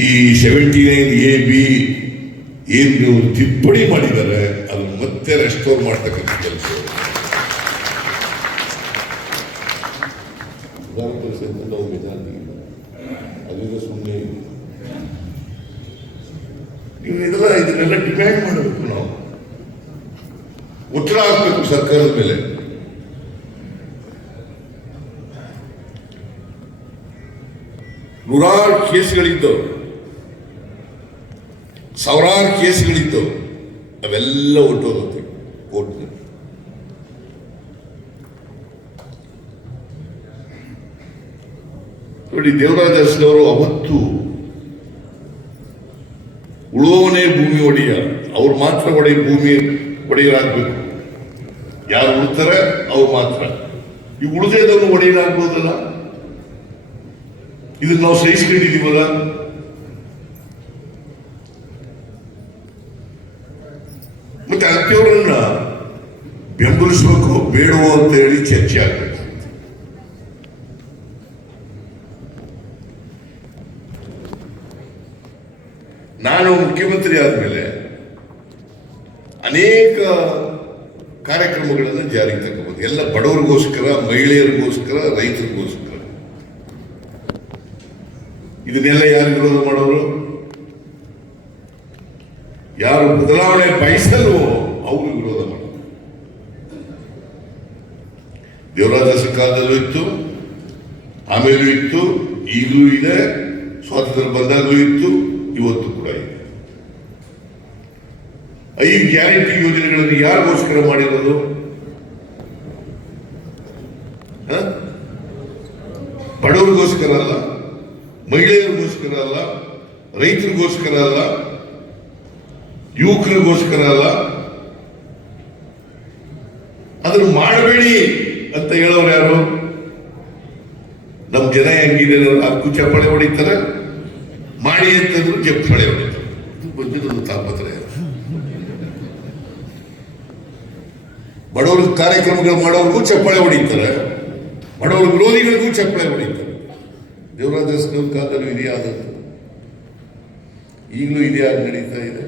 ಈ seventy nine A B ಏನ್ ನೀವು ಮಾಡಿದ್ದಾರೆ ಅದು ಮತ್ತೆ ರೆಸ್ಟೋರ್ ಮಾಡ್ತಕ್ಕಂಥ ಕೆಲಸ. ಅದರಿಂದ ಸುಮ್ಮನೆ ಇದೆಲ್ಲ ಇದನ್ನೆಲ್ಲ ಡಿಮ್ಯಾಂಡ್ ಮಾಡಬೇಕು ನಾವು. ಒತ್ತಡ ಹಾಕಬೇಕು ಸರ್ಕಾರದ ಮೇಲೆ. ನೂರಾರು ಕೇಸ್ಗಳಿದ್ದವು. ಸಾವಿರಾರು ಕೇಸ್ಗಳಿದ್ದವು. ಅವೆಲ್ಲ ಒಟ್ಟೋಗುತ್ತೆ ಕೋರ್ಟ್ ನೋಡಿ ದೇವರಾಜ ಅವರು ಅವತ್ತು ಉಳುವವನೇ ಭೂಮಿ ಒಡೆಯ. ಅವ್ರು ಮಾತ್ರ ಒಡೆಯ ಭೂಮಿ ಒಡೆಯರಾಗಬೇಕು. ಯಾರು ಉಳ್ತಾರೆ ಅವ್ರು ಮಾತ್ರ. ಈ ಉಳಿದೇದನ್ನು ಒಡೆಯರಾಗ್ಬೋದಲ್ಲ ಇದನ್ನ ನಾವು ಸಹಿಸ್ಕೊಂಡಿದ್ದೀವಲ್ಲ? ಮತ್ತೆ ಅಂತ್ಯವರನ್ನ ಬೆಂಬಲಿಸಬೇಕು, ಬೇಡವೋ ಅಂತ ಹೇಳಿ ಚರ್ಚೆ ಆಗ್ಬೇಕು. ನಾನು ಮುಖ್ಯಮಂತ್ರಿ ಆದಮೇಲೆ ಅನೇಕ ಕಾರ್ಯಕ್ರಮಗಳನ್ನು ಜಾರಿಗೆ ತಗೊಂಡು ಎಲ್ಲ ಬಡವರಿಗೋಸ್ಕರ, ಮಹಿಳೆಯರಿಗೋಸ್ಕರ, ರೈತರಿಗೋಸ್ಕರ. ಇದನ್ನೆಲ್ಲ ಯಾರು ವಿರೋಧ ಮಾಡೋರು? ಯಾರು ಬದಲಾವಣೆ ಬಯಸಲು ಅವರು ವಿರೋಧ ಮಾಡೋರು. ದೇವರಾಜ ಕಾಲದಲ್ಲೂ ಇತ್ತು, ಆಮೇಲೂ ಇತ್ತು, ಈಗಲೂ ಇದೆ, ಸ್ವಾತಂತ್ರ್ಯ ಬಂದಾಗಲೂ ಇತ್ತು, ಇವತ್ತು ಕೂಡ ಇದೆ. ಐದು ಗ್ಯಾರಂಟಿ ಯೋಜನೆಗಳನ್ನು ಯಾರಿಗೋಸ್ಕರ ಮಾಡಿರೋದು? ಬಡವರಿಗೋಸ್ಕರ ಅಲ್ಲ. ಅಲ್ಲ, ರೈತರಿಗೋಸ್ಕರ ಅಲ್ಲ, ಯುವಕರಿಗೋಸ್ಕರ ಅಲ್ಲ. ಅದನ್ನು ಮಾಡಬೇಡಿ ಅಂತ ಹೇಳೋರು ಯಾರು? ನಮ್ಮ ಜನ ಹೆಂಗಿದೆ ಹಕ್ಕು ಚಪ್ಪಳೆ ಹೊಡಿತಾರೆ, ಮಾಡಿ ಅಂತಂದ್ರು ಚಪ್ಪಾಳೆ ಹೊಡಿತಾರೆ. ಬಂದಿರೋದು ತಾಪತ್ರಯ. ಬಡವರ ಕಾರ್ಯಕ್ರಮಗಳು ಮಾಡೋರ್ಗೂ ಚಪ್ಪಳೆ ಹೊಡಿತಾರೆ, ಬಡವರ ವಿರೋಧಿಗಳಿಗೂ ಚಪ್ಪಳೆ ಹೊಡಿತಾರೆ. ದೇವರಾಜ ಕಾಲದಲ್ಲಿ ಕಾಲದಲ್ಲೂ ಇದೇ ಆದದ್ದು ಈಗಲೂ ಇದೇ ಆಗಿ ನಡೀತಾ ಇದೆ.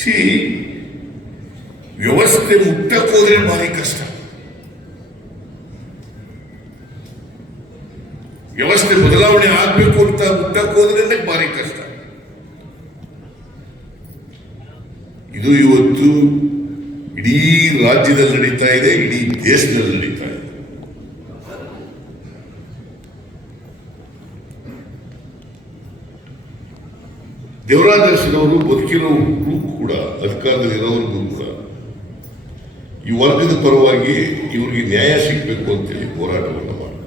ಸಿ, ವ್ಯವಸ್ಥೆ ಮುಟ್ಟಕ್ಕೋದ್ರೆ ಭಾರಿ ಕಷ್ಟ. ವ್ಯವಸ್ಥೆ ಬದಲಾವಣೆ ಆಗ್ಬೇಕು ಅಂತ ಮುಟ್ಟಕ್ಕೆ ಹೋದ್ರೆ ಭಾರಿ ಕಷ್ಟ. ಇದು ಇವತ್ತು ಇಡೀ ರಾಜ್ಯದಲ್ಲಿ ನಡೀತಾ ಇದೆ, ಇಡೀ ದೇಶದಲ್ಲಿ ನಡೀತಾ ಇದೆ ದೇವರಾಜ ಕೂಡ ಬದುಕಿರೋರು ಕೂಡ ಅಧಿಕಾರದಲ್ಲಿರೋರಿಗೂ ಕೂಡ ಈ ವರ್ಗದ ಪರವಾಗಿ ಇವರಿಗೆ ನ್ಯಾಯ ಸಿಗಬೇಕು ಅಂತೇಳಿ ಹೋರಾಟವನ್ನು ಮಾಡಿ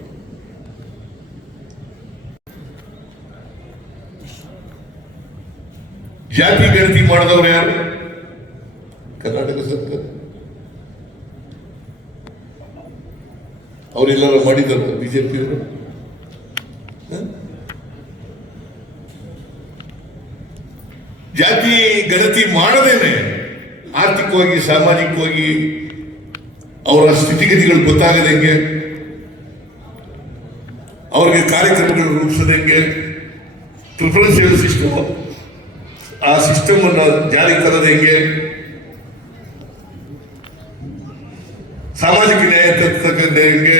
ಜಾತಿ ಗಣತಿ ಮಾಡಿದವರು ಯಾರು? ಕರ್ನಾಟಕ ಸರ್ಕಾರ. ಅವರೆಲ್ಲರೂ ಮಾಡಿದ್ದಾರೆ ಬಿಜೆಪಿಯವರು? ಜಾತಿ ಗಣತಿ ಮಾಡದೇನೆ ಆರ್ಥಿಕವಾಗಿ, ಸಾಮಾಜಿಕವಾಗಿ ಅವರ ಸ್ಥಿತಿಗತಿಗಳು ಗೊತ್ತಾಗದಂಗೆ, ಅವರಿಗೆ ಕಾರ್ಯಕ್ರಮಗಳು ರೂಪಿಸದಂಗೆ ಪ್ರಿಫರೆನ್ಸಿಯಲ್ ಸಿಸ್ಟಮ್ ಆ ಸಿಸ್ಟಮ್ ಅನ್ನು ಜಾರಿಗೆ ತರದಂಗೆ ಸಾಮಾಜಿಕ ನ್ಯಾಯ ಹೇಗೆ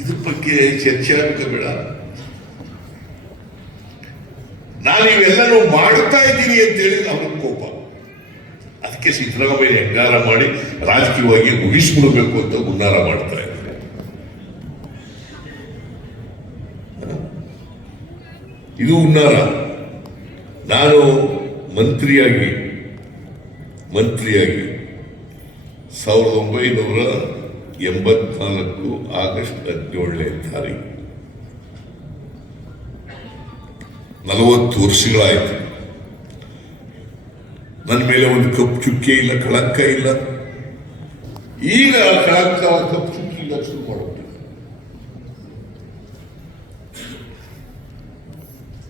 ಇದ್ರ ಬಗ್ಗೆ ಚರ್ಚೆ ಆಗಬೇಕ ನಾನು ಮಾಡ್ತಾ ಇದ್ದೀನಿ ಅಂತ ಹೇಳಿ ಅವ್ರಿಗೆ ಕೋಪ. ಅದಕ್ಕೆ ಸಿದ್ದರಾಮಯ್ಯ ಹೆಂಗಾರ ಮಾಡಿ ರಾಜಕೀಯವಾಗಿ ಮುಗಿಸ್ಬಿಡಬೇಕು ಅಂತ ಹುನ್ನಾರ ಮಾಡ್ತಾ ಇದ್ದಾರೆ. ಇದು ಹುನ್ನಾರ. ನಾನು ಮಂತ್ರಿಯಾಗಿ ಮಂತ್ರಿಯಾಗಿ ಸಾವಿರದ ಒಂಬೈನೂರ ಎಂಬತ್ನಾಲ್ಕು ಆಗಸ್ಟ್ ಹದಿನೇಳನೇ ತಾರೀಕು ನಲವತ್ತು ವರ್ಷಗಳಾಯಿತು ನನ್ನ ಮೇಲೆ ಒಂದು ಕಪ್ಪು ಚುಕ್ಕೆ ಇಲ್ಲ ಕಳಂಕ ಇಲ್ಲ ಈಗ ಕಳಂಕ ಕಪ್ಪು ಚುಕ್ಕಿ ಇಲ್ಲ ಶುರು ಮಾಡೋದು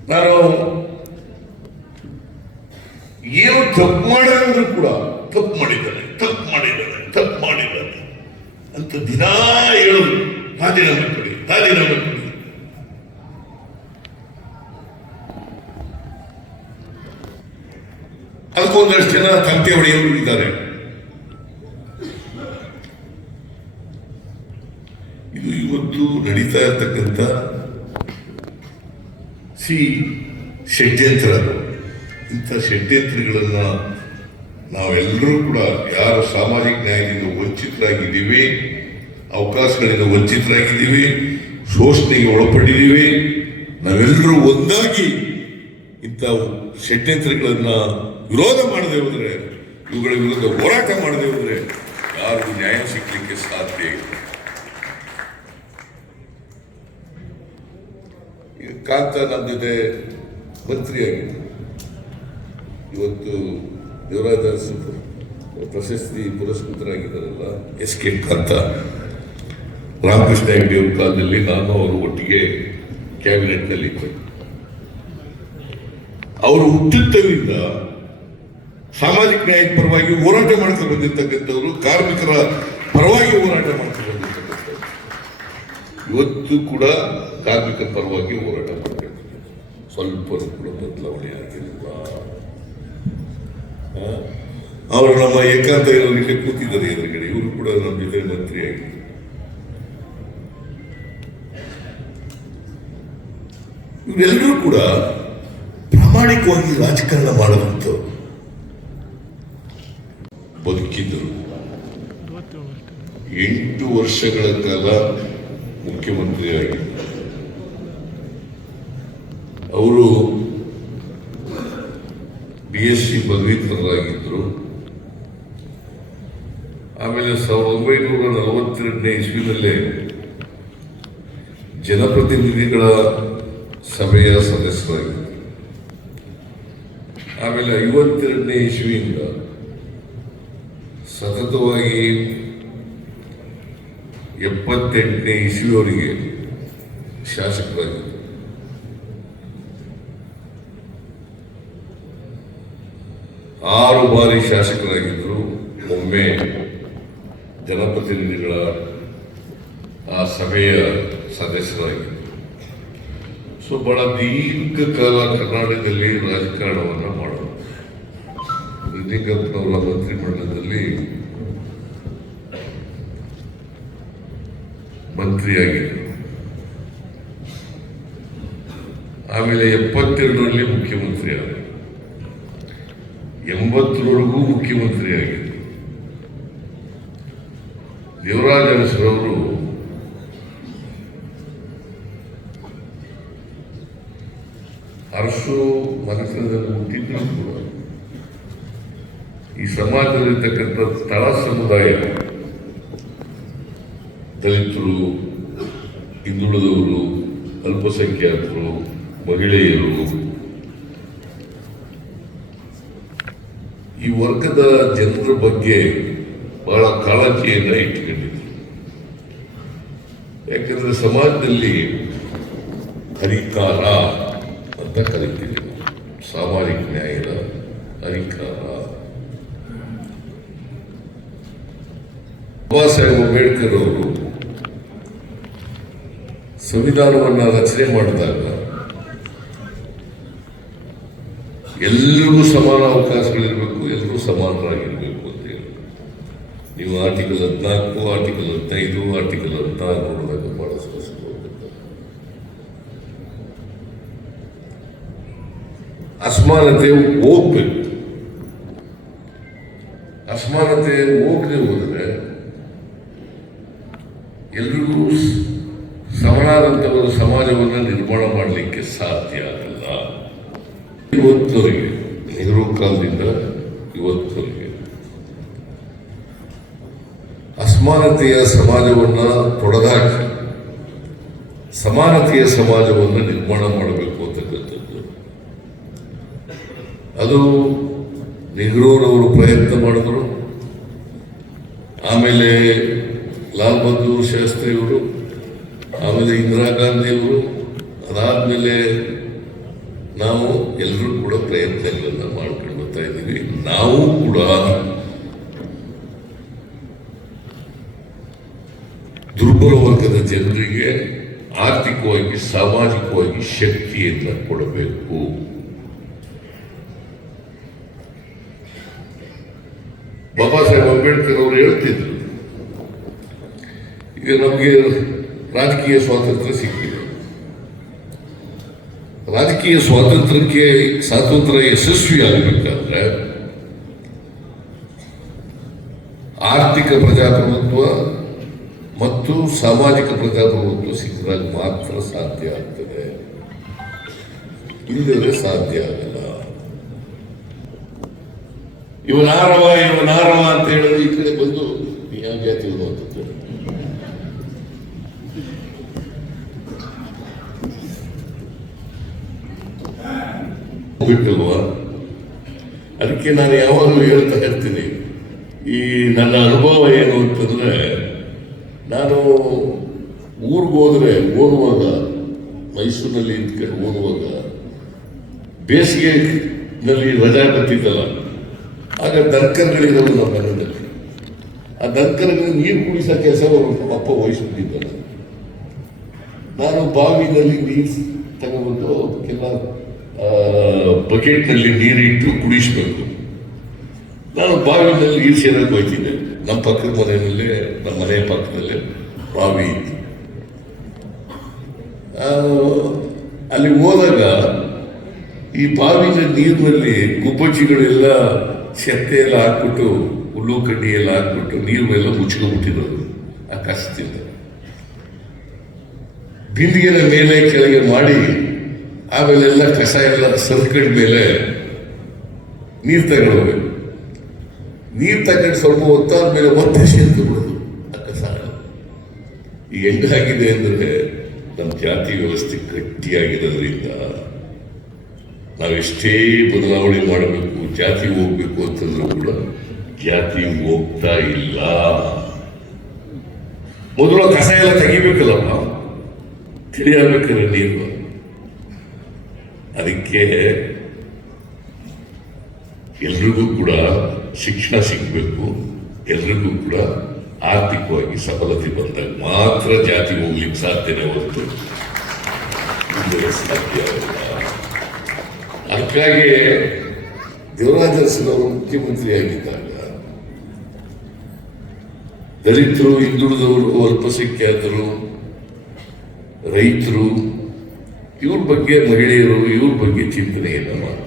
ನಾನು ಏನು ತಪ್ಪು ಮಾಡಿದ್ರು ಕೂಡ ತಪ್ಪು ಮಾಡಿದ್ದಾನೆ ತಪ್ಪು ಮಾಡಿದ್ದಾನೆ ತಪ್ಪು ಮಾಡಿದ್ದಾನೆ ಅಂತ ದಿನಾ ಹೇಳೋದು ನಾನೇ ನಮ್ಮ ಕಡೆ ನಾನೇ ಜನ ಹೊಡೆಯಲು ಇದ್ದಾರೆ. ಇದು ಇವತ್ತು ನಡೀತಾ ಇರತಕ್ಕಂಥ ಸಿ ಷಡ್ಯಂತ್ರ ಇಂಥ ಷಡ್ಯಂತ್ರಗಳನ್ನ ನಾವೆಲ್ಲರೂ ಕೂಡ ಯಾರು ಸಾಮಾಜಿಕ ನ್ಯಾಯದಿಂದ ವಂಚಿತರಾಗಿದ್ದೀವಿ, ಅವಕಾಶಗಳಿಂದ ವಂಚಿತರಾಗಿದ್ದೀವಿ, ಶೋಷಣೆಗೆ ಒಳಪಟ್ಟಿದ್ದೀವಿ, ನಾವೆಲ್ಲರೂ ಒಂದಾಗಿ ಇಂಥ ಷಡ್ಯಂತ್ರಗಳನ್ನ ವಿರೋಧ ಮಾಡದೆ ಹೋದ್ರೆ ಇವುಗಳ ವಿರುದ್ಧ ಹೋರಾಟ ಮಾಡದೆ ಹೋದ್ರೆ ಯಾರಿಗೂ ನ್ಯಾಯ ಸಿಕ್ಕಲಿಕ್ಕೆ ಸಾಧ್ಯ ಇಲ್ಲ. ಕಾಂತ ನನ್ನ ಜೊತೆ ಮಂತ್ರಿಯಾಗಿದ್ದರು ಇವತ್ತು ಅರಸು ಪ್ರಶಸ್ತಿ ಪುರಸ್ಕೃತರಾಗಿದ್ದಾರಲ್ಲ ಎಸ್ ಕೆ ಕಾಂತ. ರಾಮಕೃಷ್ಣ ಹೆಗ್ಡೆ ಅವ್ರ ಕಾಲದಲ್ಲಿ ನಾನು ಅವರು ಒಟ್ಟಿಗೆ ಕ್ಯಾಬಿನೆಟ್ನಲ್ಲಿ ಇದ್ದೆ. ಅವರು ಹುಟ್ಟಿದ್ದವಿಂದ ಸಾಮಾಜಿಕ ನ್ಯಾಯದ ಪರವಾಗಿ ಹೋರಾಟ ಮಾಡ್ತಾ ಬಂದಿರ್ತಕ್ಕಂಥವ್ರು ಕಾರ್ಮಿಕರ ಪರವಾಗಿ ಹೋರಾಟ ಬಂದಿರ್ತಕ್ಕಂಥವ್ರು. ಇವತ್ತು ಕೂಡ ಕಾರ್ಮಿಕರ ಪರವಾಗಿ ಹೋರಾಟ ಮಾಡಬೇಕು ಸ್ವಲ್ಪ ಕೂಡ ಬದಲಾವಣೆ ಆಗಿರಲಿಲ್ಲ? ಅವರು ನಮ್ಮ ಏಕಾಂತ ಇರೋದಕ್ಕೆ ಕೂತಿದ್ದಾರೆ ಎದುರುಗಡೆ. ಇವರು ಕೂಡ ನಮ್ಮ ಜೊತೆ ಮಂತ್ರಿ ಆಗಿದ್ದಾರೆ ಇವರೆಲ್ಲರೂ ಕೂಡ ಪ್ರಾಮಾಣಿಕವಾಗಿ ರಾಜಕಾರಣ ಮಾಡುವಂಥವ್ರು. ವರ್ಷಗಳ ಕಾಲ ಮುಖ್ಯಮಂತ್ರಿಯಾಗಿ. ಅವರು ಬಿ ಎಸ್ ಸಿ ಪದವೀಧರರಾಗಿದ್ದರು. ಆಮೇಲೆ ಸಾವಿರದ ಒಂಬೈನೂರ ನಲವತ್ತೆರಡನೇ ಇಸ್ವಿನಲ್ಲೇ ಜನಪ್ರತಿನಿಧಿಗಳ ಸಭೆಯ ಸದಸ್ಯರಾಗಿದ್ದರು. ಆಮೇಲೆ ಐವತ್ತೆರಡನೇ ಇಸ್ವಿಯಿಂದ ಸತತವಾಗಿ ಎಪ್ಪತ್ತೆಂಟನೇ ಇಸ್ವಿಯವರಿಗೆ ಶಾಸಕರಾಗಿದ್ದರು. ಆರು ಬಾರಿ ಶಾಸಕರಾಗಿದ್ದರು. ಒಮ್ಮೆ ಜನಪ್ರತಿನಿಧಿಗಳ ಆ ಸಭೆಯ ಸದಸ್ಯರಾಗಿದ್ದರು. ಸೊ, ಬಹಳ ದೀರ್ಘಕಾಲ ಕರ್ನಾಟಕದಲ್ಲಿ ರಾಜಕಾರಣವನ್ನು ಮಾಡೋದು ಯಡಿಯೂರಪ್ಪನವರ ಮಂತ್ರಿಮಂಡಲದಲ್ಲಿ ಮಂತ್ರಿಯಾಗಿದ್ದರು ಆಮೇಲೆ ಎಪ್ಪತ್ತೆರಡರಲ್ಲಿ ಮುಖ್ಯಮಂತ್ರಿ ಆದರು ಎಂಬತ್ತರವರೆಗೂ ಮುಖ್ಯಮಂತ್ರಿ ಆಗಿದ್ದರು ದೇವರಾಜ ಅರಸರವರು ಅರಸು ಮನಸ್ಸಿನಲ್ಲಿ ಹುಟ್ಟಿದ್ರು ಕೂಡ. ಈ ಸಮಾಜದಲ್ಲಿರ್ತಕ್ಕಂಥ ತಳ ಸಮುದಾಯ, ದಲಿತರು ಹಿಂದುಳಿದವರು, ಅಲ್ಪಸಂಖ್ಯಾತರು, ಮಹಿಳೆಯರು. ಈ ವರ್ಗದ ಜನರ ಬಗ್ಗೆ ಬಹಳ ಕಾಳಜಿಯನ್ನ ಇಟ್ಕೊಂಡಿದ್ರು ಯಾಕಂದ್ರೆ ಸಮಾಜದಲ್ಲಿ ಹರಿಕಾರ ಅಂತ ಕರಿತೀವಿ ಸಾಮಾಜಿಕ ನ್ಯಾಯದ ಹರಿಕಾರ. ಬಾಬಾ ಸಾಹೇಬ್ ಅಂಬೇಡ್ಕರ್ ಅವರು ಸಂವಿಧಾನವನ್ನ ರಚನೆ ಮಾಡಿದಾಗ ಎಲ್ಲರಿಗೂ ಸಮಾನ ಅವಕಾಶಗಳಿರಬೇಕು ಎಲ್ಲರೂ ಸಮಾನರಾಗಿರಬೇಕು ಅಂತ ಹೇಳಿ. ನೀವು ಆರ್ಟಿಕಲ್ ಹದಿನಾಲ್ಕು, ಆರ್ಟಿಕಲ್ ಹದಿನೈದು, ಆರ್ಟಿಕಲ್ ಹದಿನಾರು ನೋಡಿದಾಗ ಬಹಳ ಸ್ಪಷ್ಟವಾಗುತ್ತೆ. ಅಸಮಾನತೆ ಹೋಗ್ಬೇಕು. ಸಮನಾದಂಥ ಒಂದು ಸಮಾಜವನ್ನು ನಿರ್ಮಾಣ ಮಾಡಲಿಕ್ಕೆ ಸಾಧ್ಯ ಆಗಲ್ಲ. ಇವತ್ತವರೆಗೆ, ನೆಹರು ಕಾಲದಿಂದ ಇವತ್ತವರೆಗೆ ಅಸಮಾನತೆಯ ಸಮಾಜವನ್ನ ತೊಡೆದಾಕಿ, ಸಮಾನತೆಯ ಸಮಾಜವನ್ನು ನಿರ್ಮಾಣ ಮಾಡಬೇಕು ಅಂತಕ್ಕಂಥದ್ದು ಅದು ನೆಹರೂರವರು ಪ್ರಯತ್ನ ಮಾಡಿದ್ರು ಆಮೇಲೆ ಲಾಲ್ ಬಹದ್ದೂರ್ ಶಾಸ್ತ್ರಿಯವರು ಆಮೇಲೆ ಇಂದಿರಾ ಗಾಂಧಿಯವರು ಅದಾದ್ಮೇಲೆ ನಾವು ಎಲ್ಲರೂ ಕೂಡ ಪ್ರಯತ್ನಗಳನ್ನ ಮಾಡ್ಕೊಂಡು ಬರ್ತಾ ಇದ್ದೀವಿ. ನಾವು ಕೂಡ ದುರ್ಬಲ ವರ್ಗದ ಜನರಿಗೆ ಆರ್ಥಿಕವಾಗಿ, ಸಾಮಾಜಿಕವಾಗಿ ಶಕ್ತಿಯನ್ನು ಕೊಡಬೇಕು. ಬಾಬಾ ಸಾಹೇಬ್ ಅಂಬೇಡ್ಕರ್ ಅವರು ಹೇಳ್ತಿದ್ರು. ಈಗ ನಮಗೆ ರಾಜಕೀಯ ಸ್ವಾತಂತ್ರ್ಯ ಸಿಕ್ಕಿದೆ. ರಾಜಕೀಯ ಸ್ವಾತಂತ್ರ್ಯಕ್ಕೆ ಸ್ವಾತಂತ್ರ್ಯ ಯಶಸ್ವಿ ಆಗಬೇಕಾದ್ರೆ ಆರ್ಥಿಕ ಪ್ರಜಾಪ್ರಭುತ್ವ ಮತ್ತು ಸಾಮಾಜಿಕ ಪ್ರಜಾಪ್ರಭುತ್ವ ಸಿಕ್ಕಿದಾಗ ಮಾತ್ರ ಸಾಧ್ಯ ಆಗ್ತದೆ. ಇಲ್ಲದೆ ಸಾಧ್ಯ ಆಗಲ್ಲ. ಇವನಾರವ ಇವನಾರವ ಅಂತ ಹೇಳಿದ್ರೆ ಈ ಕಡೆ ಬಂದು ಬಿಟ್ಟಲ್ವಾ ಅದಕ್ಕೆ ನಾನು ಯಾವಾಗಲೂ ಹೇಳ್ತಾ ಇರ್ತೀನಿ. ಈ ನನ್ನ ಅನುಭವ ಏನು ಅಂತಂದ್ರೆ, ನಾನು ಊರಿಗೆ ಹೋದ್ರೆ, ಓದುವಾಗ, ಮೈಸೂರಿನಲ್ಲಿ ಇದ್ಕೊಂಡು ಓದುವಾಗ, ಬೇಸಿಗೆನಲ್ಲಿ ರಜಾ ಬರ್ತಿದ್ದಲ್ಲ ಆಗ ದರ್ಕರ್ಗಳಿರೋದು ನಮ್ಮ ಮನೆಯಲ್ಲಿ. ಆ ದರ್ಕರ್ಗಳಿಗೆ ನೀರು ಕುಡಿಸೋ ಕೆಲಸ ನಮ್ಮ ಅಪ್ಪ ವಹಿಸ್ಬಿಟ್ಟಿದ್ದಲ್ಲ ನಾನು ಬಾವಿನಲ್ಲಿ ನೀರು ತಗೊಂಡು ಕೆಲ ಬಕೆಟ್ನಲ್ಲಿ ನೀರಿಟ್ಟು ಕುಡಿಸ್ಬೇಕು. ನಾನು ಬಾವಿನಲ್ಲಿ ನೀರು ಸೇರಕ್ಕೆ ಹೋಗ್ತಿದ್ದೆ ನಮ್ಮ ಪಕ್ಕದ ಮನೆಯಲ್ಲೇ, ನಮ್ಮ ಮನೆ ಪಕ್ಕದಲ್ಲೇ ಬಾವಿ ಇತ್ತು. ಅಲ್ಲಿ ಹೋದಾಗ ಈ ಬಾವಿನ ನೀರಿನಲ್ಲಿ ಗುಬ್ಬಚ್ಚಿಗಳೆಲ್ಲ ಸೆತ್ತೆ ಎಲ್ಲ ಹಾಕ್ಬಿಟ್ಟು, ಹುಲ್ಲು ಕಡ್ಡಿ ಎಲ್ಲ ಹಾಕ್ಬಿಟ್ಟು ಎಲ್ಲ ಮುಚ್ಕೊಂಡ್ಬಿಟ್ಟಿರೋದು ಆ ಬಿಂದಿಗೆನ ಮೇಲೆ ಕೆಳಗೆ ಮಾಡಿ ಆಮೇಲೆಲ್ಲ ಕಸ ಎಲ್ಲ ಸರ್ಕಡ್ ಮೇಲೆ ನೀರು ತಗೊಂಡೋಗ್ಬೇಕು ನೀರು ತಗೊಂಡು ಸ್ವಲ್ಪ ಹೊತ್ತಾದ ಮೇಲೆ ಮತ್ತೆ ಸೇರ್ತು ಬಿಡೋದು ಆ ಕಸ ಈಗ ಹೆಂಗಾಗಿದೆ ಅಂದರೆ ನಮ್ಮ ಜಾತಿ ವ್ಯವಸ್ಥೆ ಗಟ್ಟಿಯಾಗಿರೋದ್ರಿಂದ ನಾವೆಷ್ಟೇ ಬದಲಾವಣೆ ಮಾಡಬೇಕು, ಜಾತಿ ಹೋಗ್ಬೇಕು ಅಂತಂದ್ರೂ ಕೂಡ ಜಾತಿ ಹೋಗ್ತಾ ಇಲ್ಲ. ಮೊದಲು ಕಸ ಎಲ್ಲ ತೆಗಿಬೇಕಲ್ಲಪ್ಪ. ತಿಳಿಯಬೇಕಾದ್ರೆ ನೀರು. ಅದಕ್ಕೆ ಎಲ್ರಿಗೂ ಕೂಡ ಶಿಕ್ಷಣ ಸಿಗಬೇಕು, ಎಲ್ರಿಗೂ ಕೂಡ ಆರ್ಥಿಕವಾಗಿ ಸಫಲತೆ ಬಂದಾಗ ಮಾತ್ರ ಜಾತಿ ಹೋಗ್ಲಿಕ್ಕೆ ಸಾಧ್ಯನೇ ಹೊರತು ಸಾಧ್ಯ ಅದಕ್ಕಾಗಿ ದೇವರಾಜರಸನವರು ಮುಖ್ಯಮಂತ್ರಿ ಆಗಿದ್ದಾಗ ದಲಿತರು ಹಿಂದುಳಿದವರು ಅಲ್ಪಸಂಖ್ಯಾತರು, ರೈತರು ಇವ್ರ ಬಗ್ಗೆ ಮಹಿಳೆಯರು, ಇವ್ರ ಬಗ್ಗೆ ಚಿಂತನೆ ಇಲ್ಲ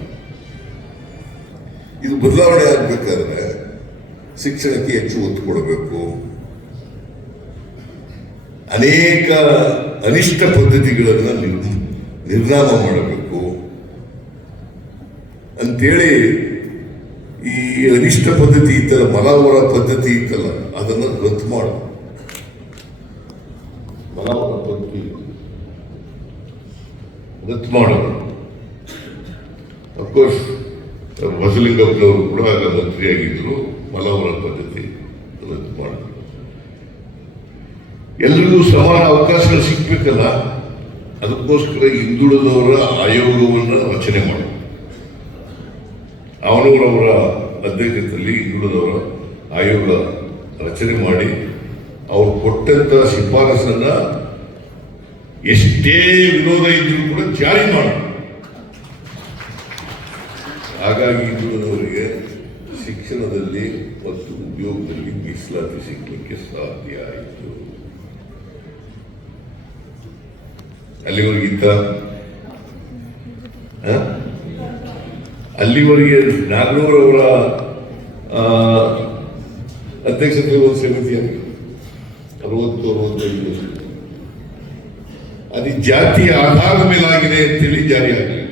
ಇದು ಬದಲಾವಣೆ ಆಗ್ಬೇಕಾದ್ರೆ ಶಿಕ್ಷಣಕ್ಕೆ ಹೆಚ್ಚು ಒತ್ತು ಕೊಡಬೇಕು. ಅನೇಕ ಅನಿಷ್ಟ ಪದ್ಧತಿಗಳನ್ನು ನಿರ್- ನಿರ್ನಾಮ ಮಾಡಬೇಕು. ಅಂತೇಳಿ ಈ ಅನಿಷ್ಟ ಪದ್ಧತಿ ಇತ್ತಲ್ಲ, ಮಲಾವರ ಪದ್ಧತಿ ಇತ್ತಲ್ಲ, ಅದನ್ನು ರದ್ದು ಮಾಡು ಮಲಾವರ ಪದ್ಧತಿ ರದ್ದು ಮಾಡೋದು. ಅಫ್ಕೋರ್ಸ್ ಬಸಲಿಂಗಪ್ಪನವರು ಕೂಡ ಆಗ ಮಂತ್ರಿಯಾಗಿದ್ದರು. ಮಲವರ ಪದ್ಧತಿ ರದ್ದು ಮಾಡಿದ್ರು ಎಲ್ರಿಗೂ ಸಮಾನ ಅವಕಾಶಗಳು ಸಿಗ್ಬೇಕಲ್ಲ? ಅದಕ್ಕೋಸ್ಕರ ಹಿಂದುಳಿದವರ ಆಯೋಗವನ್ನು ರಚನೆ ಮಾಡ. ಅವನವರವರ ಅಧ್ಯಕ್ಷತೆಯಲ್ಲಿ ಹಿಂದುಳಿದವರ ಆಯೋಗ ರಚನೆ ಮಾಡಿ, ಅವರು ಕೊಟ್ಟಂತಹ ಶಿಫಾರಸನ್ನ ಎಷ್ಟೇ ವಿರೋಧ ಇದ್ರೂ ಕೂಡ ಜಾರಿ ಮಾಡ ಹಾಗಾಗಿ ಹಿಂದುಳಿದವರಿಗೆ ಶಿಕ್ಷಣದಲ್ಲಿ ಮತ್ತು ಉದ್ಯೋಗದಲ್ಲಿ ಮೀಸಲಾತಿ ಸಿಗ್ಲಿಕ್ಕೆ ಸಾಧ್ಯ ಆಯಿತು. ಅಲ್ಲಿವರೆಗಿದ್ದ? ಅಲ್ಲಿವರೆಗೆ ನಾಗನೂರವರ ಅಧ್ಯಕ್ಷತೆ ಒಂದು ಸಮಿತಿ ಅರವತ್ತು, ಅರವತ್ತೈದು ವರ್ಷ. ಅದು ಜಾತಿ ಆಧಾರದ ಮೇಲಾಗಿದೆ ಅಂತೇಳಿ ಜಾರಿ ಆಗಲಿಲ್ಲ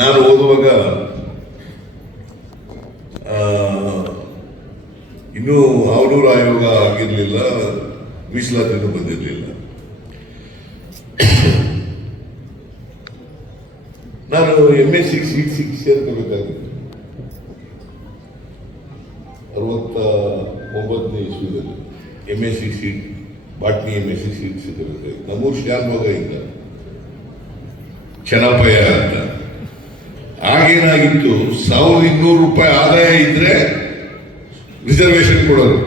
ನಾನು ಓದುವಾಗ ಇನ್ನೂ ಅವನೂರು ಆಯೋಗ ಆಗಿರಲಿಲ್ಲ, ಮೀಸಲಾತಿನೂ ಬಂದಿರಲಿಲ್ಲ. ನಾನು M S six seat six ಸೇರ್ಕೋಬೇಕಾಗಿತ್ತು. ಅರವತ್ತ ಒಂಬತ್ತನೇ ಇಸ್ವಿದಲ್ಲಿ M S C seat botany M S C seat ಸಿಗುತ್ತೆ ನಮ್ಮೂರು ಶಾನ್ಭೋಗ ಇಲ್ಲ ಚೆನ್ನಪ್ಪಯ್ಯ ಅಂತ. ಆಗೇನಾಗಿತ್ತು ಸಾವಿರದ ಇನ್ನೂರು ರೂಪಾಯಿ ಆದಾಯ ಇದ್ರೆ ರಿಸರ್ವೇಶನ್ ಕೊಡೋರು.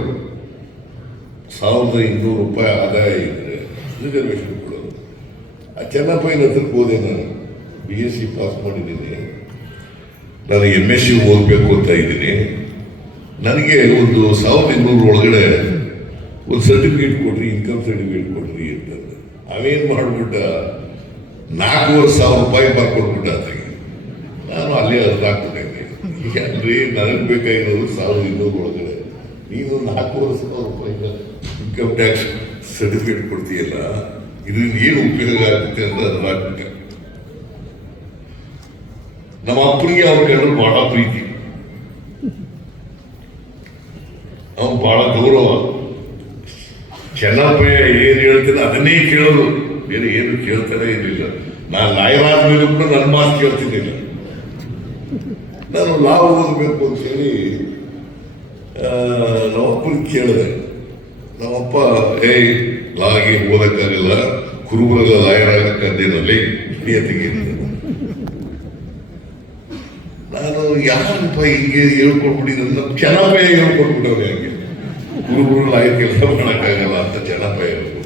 ಸಾವಿರದ ಇನ್ನೂರು ರೂಪಾಯಿ ಆದಾಯ ಇದ್ರೆ ರಿಸರ್ವೇಶನ್ ಕೊಡೋರು. ಆ ಚೆನ್ನಪ್ಪಯ್ಯನ ಹತ್ರಕ್ಕೆ ಹೋದೆ ನಾನು. ಬಿ ಎಸ್ ಸಿ ಪಾಸ್ ಮಾಡಿದ್ದೀನಿ. ನಾನು ಎಂ ಎಸ್ ಸಿ ಓದಬೇಕು ಅಂತ ಇದ್ದೀನಿ. ನನಗೆ ಒಂದು ಸಾವಿರದ ಇನ್ನೂರು ಒಳಗಡೆ ಒಂದು ಸರ್ಟಿಫಿಕೇಟ್ ಕೊಡ್ರಿ ಇನ್ಕಮ್ ಸರ್ಟಿಫಿಕೇಟ್ ಕೊಡ್ರಿ ಅಂತಂದು ಅವೇನು ಮಾಡಿಬಿಟ್ಟ ನಾಲ್ಕೂವರೆ ಸಾವಿರ ರೂಪಾಯಿ ಬರ್ಕೊಟ್ಬಿಟ್ಟ ಆತಗೆ ನಾನು ಅಲ್ಲೇ ಅರ್ಧ ಹಾಕ್ಬಿಟ್ಟಿದ್ದೆ ಈಗ ಅಲ್ರಿ ನನಗೆ ಬೇಕಾಗಿರೋದು ಸಾವಿರದ ಇನ್ನೂರು ಒಳಗಡೆ ನೀನು ನಾಲ್ಕೂವರೆ ಸಾವಿರ ರೂಪಾಯಿ ಇನ್ಕಮ್ ಟ್ಯಾಕ್ಸ್ ಸರ್ಟಿಫಿಕೇಟ್ ಕೊಡ್ತೀಯಲ್ಲ ಇದರಿಂದ ಏನು ಉಪಯೋಗ ಆಗುತ್ತೆ ಅಂತ ಅರ್ಧ ಹಾಕ್ಬಿಟ್ಟೆ ನಮ್ಮ ಅಪ್ಪನಿಗೆ ಅವ್ರ ಕಂಡ್ರೆ ಬಹಳ ಪ್ರೀತಿ ಅವ್ನು ಬಹಳ ಗೌರವ ಚೆನ್ನಪ್ಪಯ್ಯ ಏನ್ ಹೇಳ್ತೀನಿ ಅದನ್ನೇ ಕೇಳೋದು. ಬೇರೆ ಏನು ಕೇಳ್ತಾನೆ ಇರಲಿಲ್ಲ. ನಾನು ಲಾಯರ್ ಆದ್ಮೇಲೆ ಕೂಡ ನನ್ನ ಮಾತು ಕೇಳ್ತಿದ್ದಿಲ್ಲ ನಾನು ಲಾ ಓದಬೇಕು ಅಂತೇಳಿ ನಮ್ಮಪ್ಪನ ಕೇಳಿದೆ. ನಮ್ಮಪ್ಪ, ಏಯ್, ಲಾಗಿ ಓದಕ್ಕಾಗಲ್ಲ. ಕುರುಬುರಗ ಲಾಯರ್ ಆಗಕ್ಕಂದೇನಲ್ಲಿ ನಿಯತಿಗೆ ನಾನು ಯಾರಪ್ಪ ಹಿಂಗೆ ಹೇಳ್ಕೊಟ್ಬಿಟ್ಟಿದ್ದ ನಮ್ಮ ಚೆನ್ನಪ್ಪಯ್ಯ ಹೇಳ್ಕೊಟ್ಬಿಟ್ಟವ್ರೆ ಹಂಗೆ. ಕುರುಬರು ಲಾಯರ್ ಕೆಲಸ ಮಾಡೋಕ್ಕಾಗಲ್ಲ ಅಂತ ಚೆನ್ನಪ್ಪಯ್ಯ ಹೇಳ್ಕೊಟ್ಬಿಟ್ಟು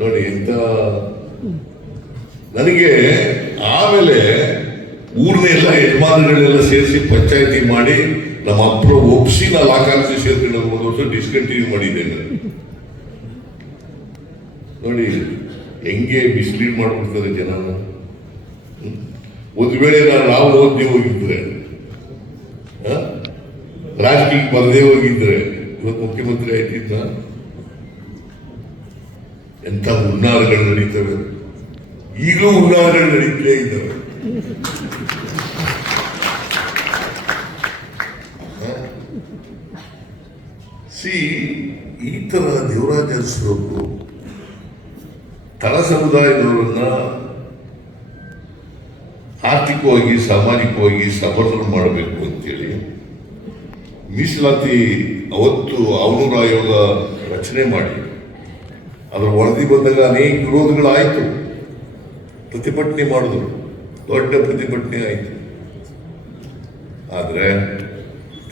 ನೋಡಿ, ಎಂತ ನನಗೆ ಆಮೇಲೆ ಊರ್ನೆಲ್ಲ ಯಜಮಾನಗಳೆಲ್ಲ ಸೇರಿಸಿ ಪಂಚಾಯತಿ ಮಾಡಿ, ನಮ್ಮ ಅಪ್ಪರು ಒಪ್ಸಿ ನಾ ಲಾಕಾಂಕ್ಷಿ ಸೇರ್ಕೊಂಡು ಒಂದು ವರ್ಷ ಡಿಸ್ಕಂಟಿನ್ಯೂ ಮಾಡಿದ್ದೇನೆ ನೋಡಿ, ಹೆಂಗೆ ಮಿಸ್ಲೀಡ್ ಮಾಡ್ಬಿಡ್ತಾರೆ ಜನ? ಒಂದು ವೇಳೆ ನಾನು ನಾವು ಓದಿ ಹೋಗಿದ್ರೆ ಆ? ರಾಜಕೀಯಕ್ಕೆ ಬರದೇ ಹೋಗಿದ್ರೆ, ಇವತ್ತು ಮುಖ್ಯಮಂತ್ರಿ ಆಯ್ತಿದ್ದ ಎಂಥ ಹುನ್ನಾರಗಳು ನಡೀತವೆ? ಈಗಲೂ ಹುನ್ನಾರಗಳು ನಡೀತಲೇ ಇದ್ದಾವೆ. ಸಿ, ಈ ತರ ದೇವರಾಜ ಅರಸರವರು ತಳ ಸಮುದಾಯದವರನ್ನ ಆರ್ಥಿಕವಾಗಿ, ಸಾಮಾಜಿಕವಾಗಿ ಸಬಲರು ಮಾಡಬೇಕು ಅಂತೇಳಿ ಮೀಸಲಾತಿ ಅವತ್ತು ಅವನೂರ ಆಯೋಗ ರಚನೆ ಮಾಡಿ. ಅದರ ವರದಿ ಬಂದಾಗ ಅನೇಕ ವಿರೋಧಗಳಾಯಿತು. ಪ್ರತಿಭಟನೆ ಮಾಡಿದ್ರು ದೊಡ್ಡ ಪ್ರತಿಭಟನೆ ಆಯಿತು. ಆದರೆ